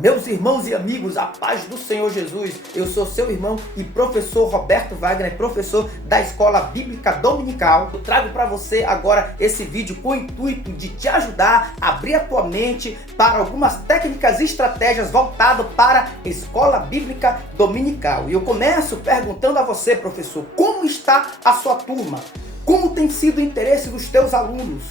Meus irmãos e amigos, a paz do Senhor Jesus, eu sou seu irmão e professor Roberto Wagner, professor da Escola Bíblica Dominical. Eu trago para você agora esse vídeo com o intuito de te ajudar a abrir a tua mente para algumas técnicas e estratégias voltadas para a Escola Bíblica Dominical. E eu começo perguntando a você, professor, como está a sua turma? Como tem sido o interesse dos teus alunos?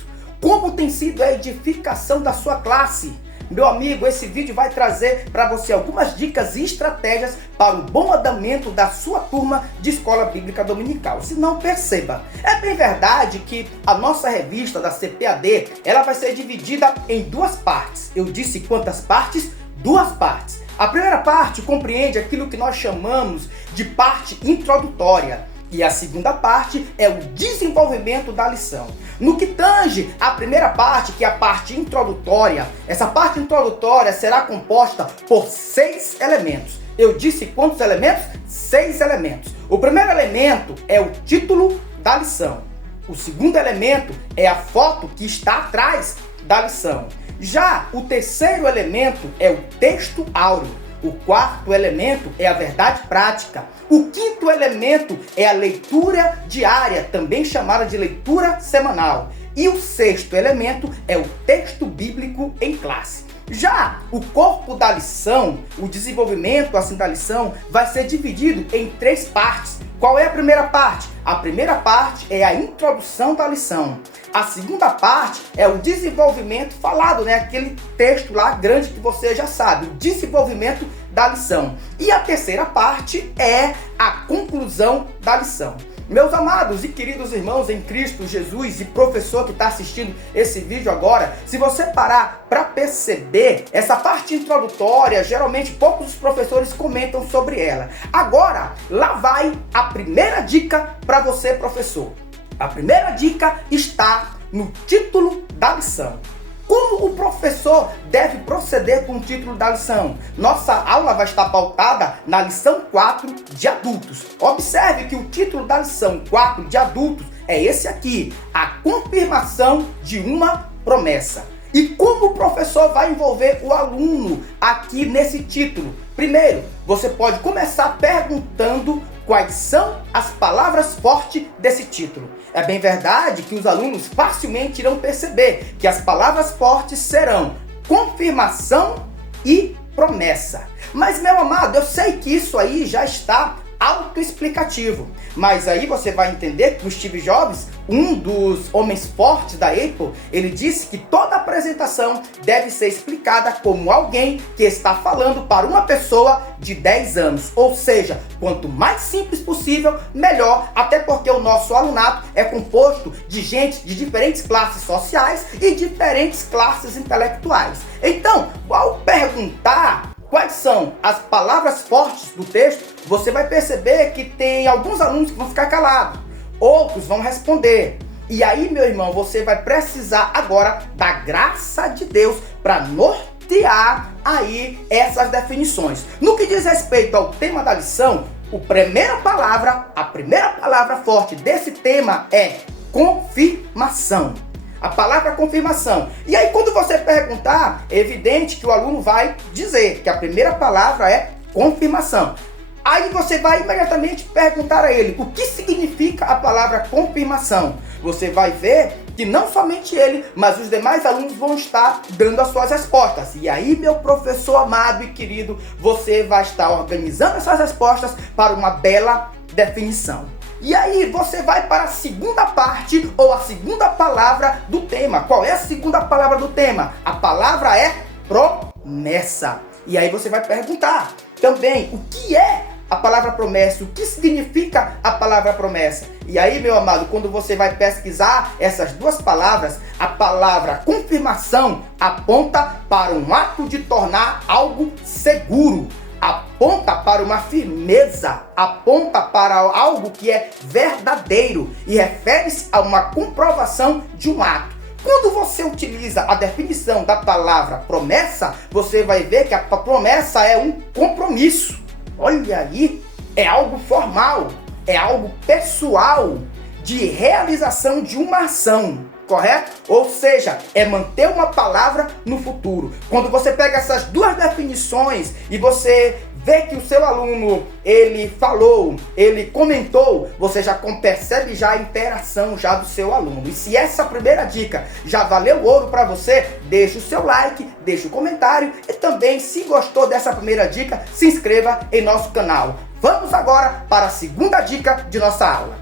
Como tem sido a edificação da sua classe? Meu amigo, esse vídeo vai trazer para você algumas dicas e estratégias para o bom andamento da sua turma de Escola Bíblica Dominical. Se não, perceba, é bem verdade que a nossa revista da CPAD, ela vai ser dividida em duas partes. Eu disse quantas partes? Duas partes. A primeira parte compreende aquilo que nós chamamos de parte introdutória. E a segunda parte é o desenvolvimento da lição. No que tange a primeira parte, que é a parte introdutória, essa parte introdutória será composta por 6 elementos. Eu disse quantos elementos? 6 elementos. O primeiro elemento é o título da lição. O segundo elemento é a foto que está atrás da lição. Já o terceiro elemento é o texto áureo. O quarto elemento é a verdade prática. O quinto elemento é a leitura diária, também chamada de leitura semanal. E o sexto elemento é o texto bíblico em classe. Já o corpo da lição, o desenvolvimento assim da lição, vai ser dividido em 3 partes. Qual é a primeira parte? A primeira parte é a introdução da lição. A segunda parte é o desenvolvimento falado, né? Aquele texto lá grande que você já sabe, o desenvolvimento da lição. E a terceira parte é a conclusão da lição. Meus amados e queridos irmãos em Cristo Jesus e professor que está assistindo esse vídeo agora, se você parar para perceber, essa parte introdutória, geralmente poucos dos professores comentam sobre ela. Agora, lá vai a primeira dica para você, professor. A primeira dica está no título da lição. Como o professor deve proceder com o título da lição? Nossa aula vai estar pautada na lição 4 de adultos. Observe que o título da lição 4 de adultos é esse aqui: a confirmação de uma promessa. E como o professor vai envolver o aluno aqui nesse título? Primeiro, você pode começar perguntando quais são as palavras fortes desse título. É bem verdade que os alunos facilmente irão perceber que as palavras fortes serão confirmação e promessa. Mas, meu amado, eu sei que isso aí já está autoexplicativo. Mas aí você vai entender que o Steve Jobs, um dos homens fortes da Apple, ele disse que toda apresentação deve ser explicada como alguém que está falando para uma pessoa de 10 anos. Ou seja, quanto mais simples possível, melhor, até porque o nosso alunato é composto de gente de diferentes classes sociais e diferentes classes intelectuais. Então, ao perguntar quais são as palavras fortes do texto, você vai perceber que tem alguns alunos que vão ficar calados, outros vão responder. E aí, meu irmão, você vai precisar agora da graça de Deus para nortear aí essas definições. No que diz respeito ao tema da lição, a primeira palavra forte desse tema é confirmação. A palavra confirmação. E aí, quando você perguntar, é evidente que o aluno vai dizer que a primeira palavra é confirmação. Aí você vai imediatamente perguntar a ele o que significa a palavra confirmação. Você vai ver que não somente ele, mas os demais alunos vão estar dando as suas respostas. E aí, meu professor amado e querido, você vai estar organizando essas respostas para uma bela definição. E aí você vai para a segunda parte ou a segunda palavra do tema. Qual é a segunda palavra do tema? A palavra é promessa. E aí você vai perguntar também o que é a palavra promessa, o que significa a palavra promessa. E aí, meu amado, quando você vai pesquisar essas duas palavras, a palavra confirmação aponta para um ato de tornar algo seguro. Aponta para uma firmeza, aponta para algo que é verdadeiro e refere-se a uma comprovação de um ato. Quando você utiliza a definição da palavra promessa, você vai ver que a promessa é um compromisso. Olha aí, é algo formal, é algo pessoal, de realização de uma ação. correto? Ou seja, é manter uma palavra no futuro. Quando você pega essas duas definições e você vê que o seu aluno, ele falou, ele comentou, você já percebe já a interação já do seu aluno. E se essa primeira dica já valeu ouro para você, deixa o seu like, deixa o comentário e também, se gostou dessa primeira dica, se inscreva em nosso canal. Vamos agora para a segunda dica de nossa aula.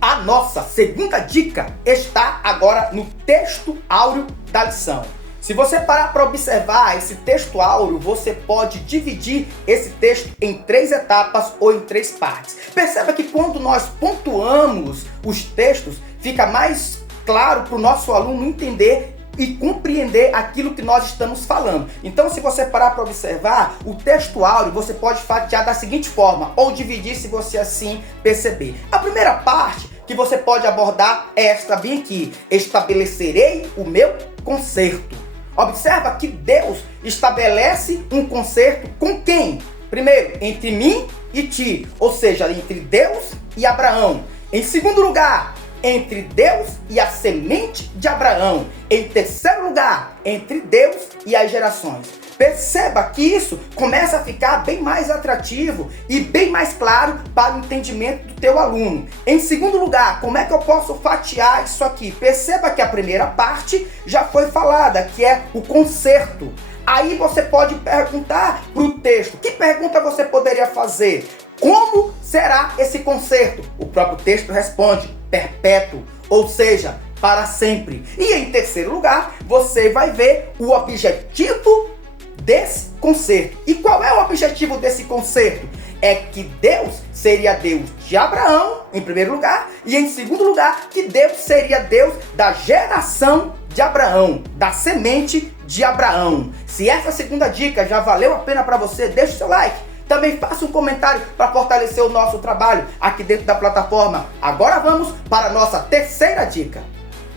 A nossa segunda dica está agora no texto áureo da lição. Se você parar para observar esse texto áureo, você pode dividir esse texto em 3 etapas ou em 3 partes. Perceba que quando nós pontuamos os textos, fica mais claro para o nosso aluno entender e compreender aquilo que nós estamos falando. Então, se você parar para observar, o texto áureo você pode fatiar da seguinte forma, ou dividir se você assim perceber. A primeira parte que você pode abordar é esta bem aqui: estabelecerei o meu concerto. Observa que Deus estabelece um concerto com quem? Primeiro, entre mim e ti, ou seja, entre Deus e Abraão. Em segundo lugar, entre Deus e a semente de Abraão. Em terceiro lugar, entre Deus e as gerações. Perceba que isso começa a ficar bem mais atrativo e bem mais claro para o entendimento do teu aluno. Em segundo lugar, como é que eu posso fatiar isso aqui? Perceba que a primeira parte já foi falada, que é o concerto. Aí você pode perguntar para o texto. Que pergunta você poderia fazer? Como será esse concerto? O próprio texto responde: perpétuo, ou seja, para sempre. E em terceiro lugar, você vai ver o objetivo desse concerto. E qual é o objetivo desse concerto? É que Deus seria Deus de Abraão, em primeiro lugar, e em segundo lugar, que Deus seria Deus da geração de Abraão, da semente de Abraão. Se essa segunda dica já valeu a pena para você, deixa o seu like. Também faça um comentário para fortalecer o nosso trabalho aqui dentro da plataforma. Agora vamos para a nossa terceira dica.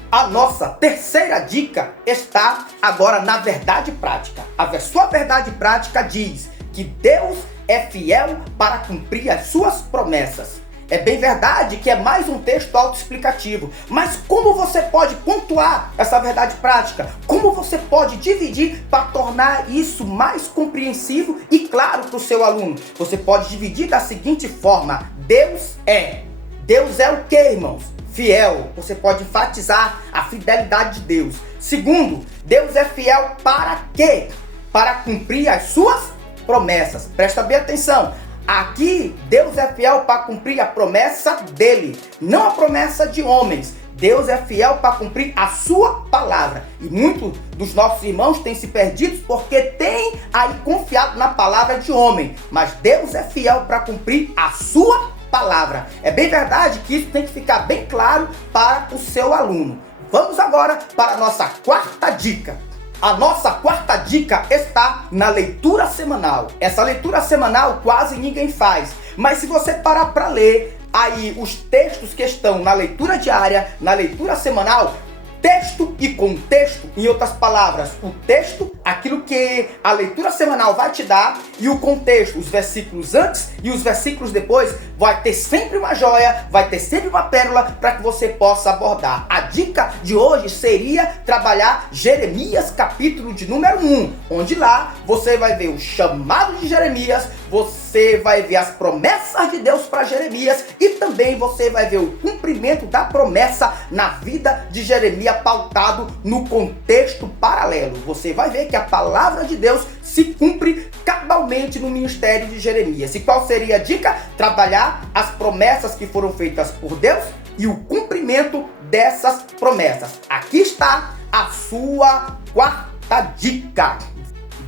A nossa terceira dica está agora na verdade prática. A sua verdade prática diz que Deus é fiel para cumprir as suas promessas. É bem verdade que é mais um texto autoexplicativo, mas como você pode pontuar essa verdade prática? Como você pode dividir para tornar isso mais compreensivo e claro para o seu aluno? Você pode dividir da seguinte forma: Deus é. Deus é o que, irmãos? Fiel. Você pode enfatizar a fidelidade de Deus. Segundo, Deus é fiel para quê? Para cumprir as suas promessas. Presta bem atenção. Aqui, Deus é fiel para cumprir a promessa dele, não a promessa de homens. Deus é fiel para cumprir a sua palavra. E muitos dos nossos irmãos têm se perdido porque têm aí confiado na palavra de homem. Mas Deus é fiel para cumprir a sua palavra. É bem verdade que isso tem que ficar bem claro para o seu aluno. Vamos agora para a nossa quarta dica. A nossa quarta dica está na leitura semanal. Essa leitura semanal quase ninguém faz, mas se você parar para ler aí os textos que estão na leitura diária, na leitura semanal, texto e contexto, em outras palavras, o texto, aquilo que a leitura semanal vai te dar, e o contexto, os versículos antes e os versículos depois, vai ter sempre uma joia, vai ter sempre uma pérola para que você possa abordar. A dica de hoje seria trabalhar Jeremias capítulo de número 1, onde lá você vai ver o chamado de Jeremias, você vai ver as promessas de Deus para Jeremias e também você vai ver o cumprimento da promessa na vida de Jeremias pautado no contexto paralelo. Você vai ver que a palavra de Deus se cumpre cabalmente no ministério de Jeremias. E qual seria a dica? Trabalhar as promessas que foram feitas por Deus e o cumprimento dessas promessas. Aqui está a sua quarta dica.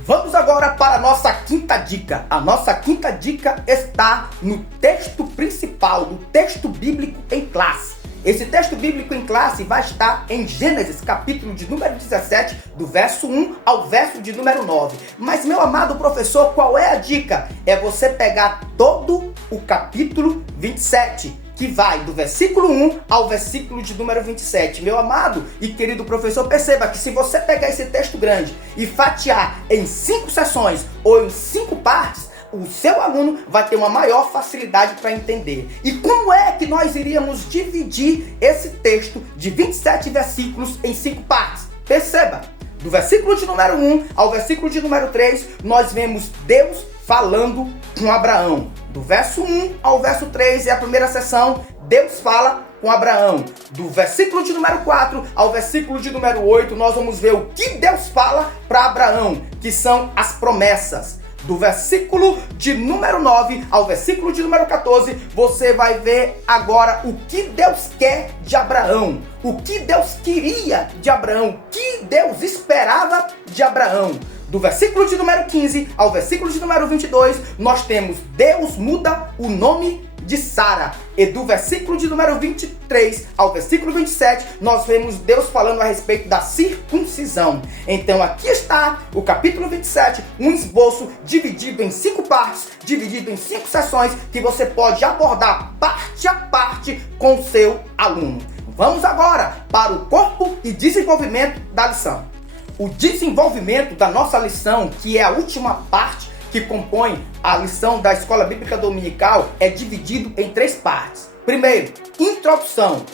Vamos agora para a nossa quinta dica. A nossa quinta dica está no texto principal, do texto bíblico em classe. Esse texto bíblico em classe vai estar em Gênesis, capítulo de número 17, do verso 1 ao verso de número 9. Mas, meu amado professor, qual é a dica? É você pegar todo o capítulo 27, que vai do versículo 1 ao versículo de número 27. Meu amado e querido professor, perceba que se você pegar esse texto grande e fatiar em 5 sessões ou em 5 partes, o seu aluno vai ter uma maior facilidade para entender. E como é que nós iríamos dividir esse texto de 27 versículos em 5 partes? Perceba, do versículo de número 1 ao versículo de número 3, nós vemos Deus falando com Abraão. Do verso 1 ao verso 3 é a primeira sessão, Deus fala com Abraão. Do versículo de número 4 ao versículo de número 8, nós vamos ver o que Deus fala para Abraão, que são as promessas. Do versículo de número 9 ao versículo de número 14, você vai ver agora o que Deus quer de Abraão, o que Deus queria de Abraão, o que Deus esperava de Abraão. Do versículo de número 15 ao versículo de número 22, nós temos Deus muda o nome de Sara. E do versículo de número 23 ao versículo 27, nós vemos Deus falando a respeito da circuncisão. Então aqui está o capítulo 27, um esboço dividido em 5 partes, dividido em 5 sessões, que você pode abordar parte a parte com o seu aluno. Vamos agora para o corpo e desenvolvimento da lição. O desenvolvimento da nossa lição, que é a última parte que compõe a lição da Escola Bíblica Dominical, é dividido em 3 partes. Primeiro, introdução.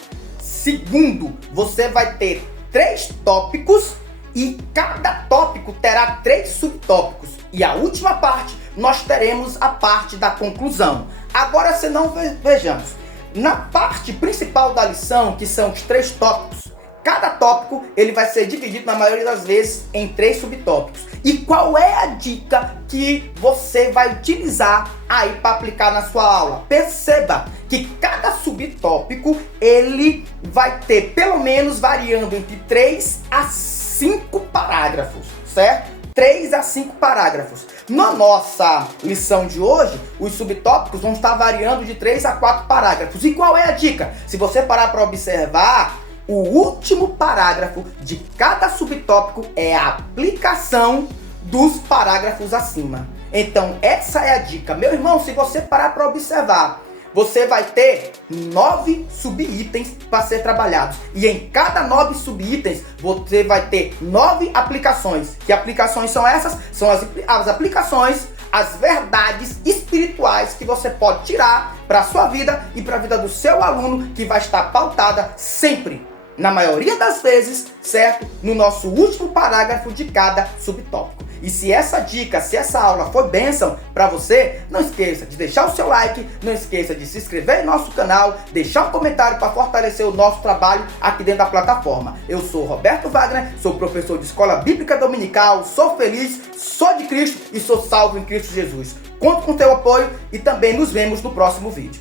Segundo, você vai ter 3 tópicos e cada tópico terá 3 subtópicos. E a última parte, nós teremos a parte da conclusão. Agora, se não vejamos, na parte principal da lição, que são os 3 tópicos, cada tópico ele vai ser dividido na maioria das vezes em 3 subtópicos. E qual é a dica que você vai utilizar aí para aplicar na sua aula? Perceba que cada subtópico ele vai ter pelo menos variando entre 3 a 5 parágrafos, certo? 3 a 5 parágrafos. Na nossa lição de hoje, os subtópicos vão estar variando de 3 a 4 parágrafos. E qual é a dica? Se você parar para observar, o último parágrafo de cada subtópico é a aplicação dos parágrafos acima. Então, essa é a dica. Meu irmão, se você parar para observar, você vai ter 9 subitens para ser trabalhados. E em cada 9 subitens, você vai ter 9 aplicações. Que aplicações são essas? São as aplicações, as verdades espirituais que você pode tirar para a sua vida e para a vida do seu aluno, que vai estar pautada sempre, na maioria das vezes, certo? No nosso último parágrafo de cada subtópico. E se essa dica, se essa aula foi bênção para você, não esqueça de deixar o seu like, não esqueça de se inscrever no nosso canal, deixar um comentário para fortalecer o nosso trabalho aqui dentro da plataforma. Eu sou Roberto Wagner, sou professor de Escola Bíblica Dominical, sou feliz, sou de Cristo e sou salvo em Cristo Jesus. Conto com teu apoio e também nos vemos no próximo vídeo.